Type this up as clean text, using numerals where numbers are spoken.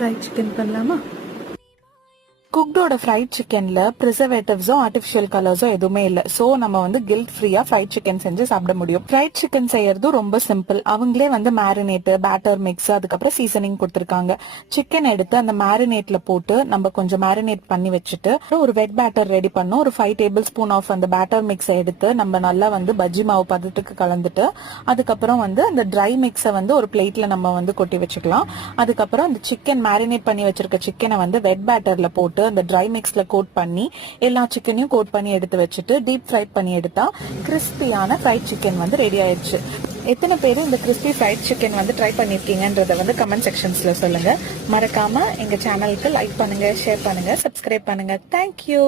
Fried chicken பண்ணலாமா? குக்டோட fried சிக்கன்ல ப்ரிசர்வேட்டிவ்ஸோ artificial கலர்ஸோ எதுவுமே இல்ல. சோ நம்ம வந்து கில்ட் ஃப்ரீயா ஃப்ரைட் சிக்கன் செஞ்சு சாப்பிட முடியும். ஃப்ரைட் சிக்கன் செய்யறதும் ரொம்ப சிம்பிள். அவங்களே வந்து மேரினேட், பேட்டர் மிக்ஸ், அதுக்கப்புறம் சீசனிங் கொடுத்திருக்காங்க. சிக்கன் எடுத்து அந்த மேரினேட்ல போட்டு நம்ம கொஞ்சம் மேரினேட் பண்ணி வச்சுட்டு ஒரு வெட் பேட்டர் ரெடி பண்ணோம். ஒரு 5 டேபிள் ஸ்பூன் ஆஃப் அந்த பேட்டர் மிக்ஸை எடுத்து நம்ம நல்லா வந்து பஜ்ஜி மாவு பதத்துக்கு கலந்துட்டு அதுக்கப்புறம் வந்து அந்த ட்ரை மிக்ஸை வந்து ஒரு பிளேட்ல நம்ம வந்து கொட்டி வச்சுக்கலாம். அதுக்கப்புறம் அந்த சிக்கன் மேரினேட் பண்ணி வச்சிருக்க சிக்கனை வந்து வெட் பேட்டர்ல போட்டு அந்த ட்ரை மிக்ஸ்ல கோட் பண்ணி எல்லா சிக்கனையும் கோட் பண்ணி எடுத்து வச்சுட்டு டீப் ஃப்ரை பண்ணி எடுத்தா கிறிஸ்பியான ஃப்ரைட் சிக்கன் வந்து ரெடி ஆயிடுச்சு. எத்தனை பேர் இந்த கிறிஸ்பி ஃப்ரைட் சிக்கன் வந்து ட்ரை பண்ணிருக்கீங்கன்றத வந்து கமெண்ட் செக்ஷன்ஸ்ல சொல்லுங்க. மறக்காம எங்க சேனலுக்கு லைக் பண்ணுங்க, ஷேர் பண்ணுங்க, சப்ஸ்கிரைப் பண்ணுங்க. தேங்க்யூ.